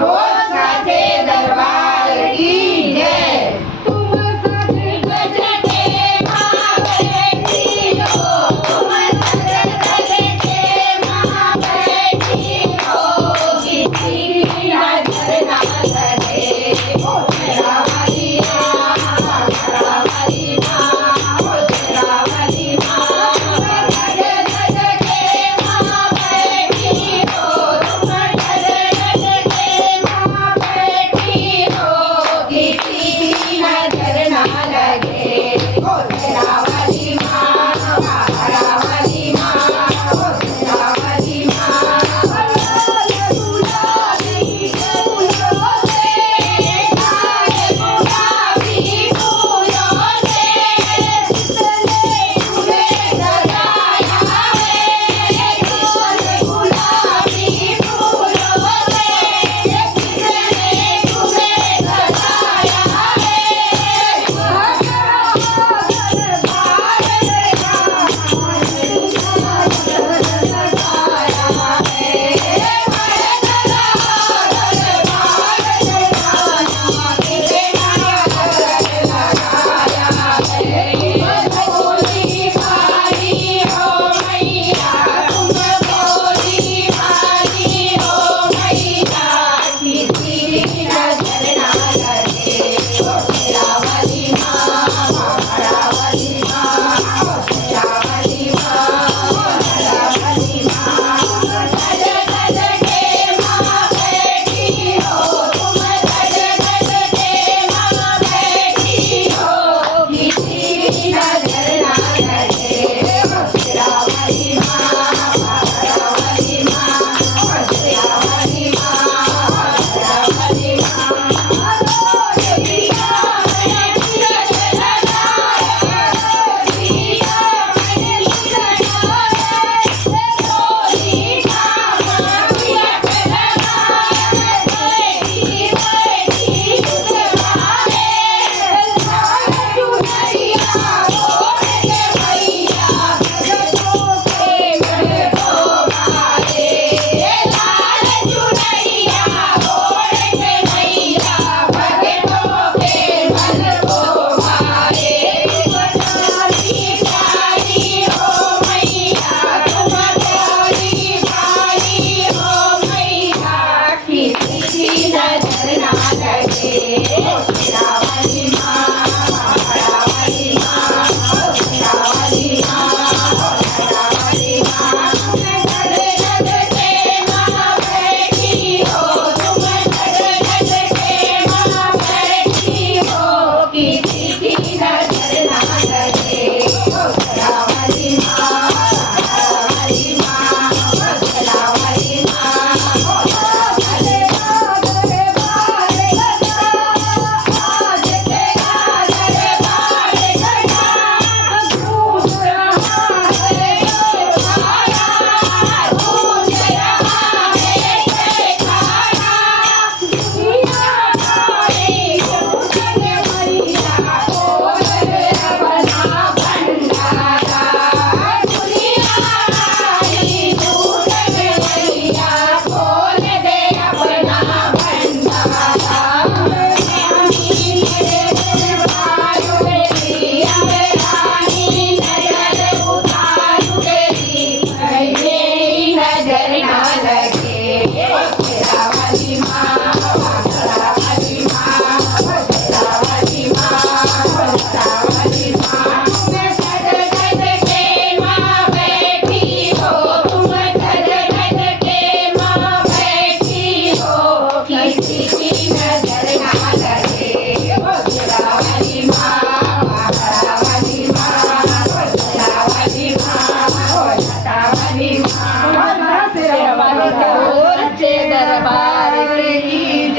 भोज खाते दरबार की जय। तुम सज गज के माँ बैठी हो, तुम सज गज के माँ बैठी हो, किसी की नजर ना लगे। ओ शेरा वाली माँ, शेरा वाली माँ, ओ शेरा वाली माँ, सज गज के माँ बैठी हो, तुम सज गज के माँ बैठी हो, किसी की नजर ना लगे। ओ शेरा वाली माँ, शेरा वाली माँ, ओ शेरा वाली माँ, लाल गुलाबी फूलों से, लाल गुलाबी फूलों से, कितने फूले सजाया है। लाल गुलाबी फूलों से, कितने फूले सजाया है। नजर ना लगे।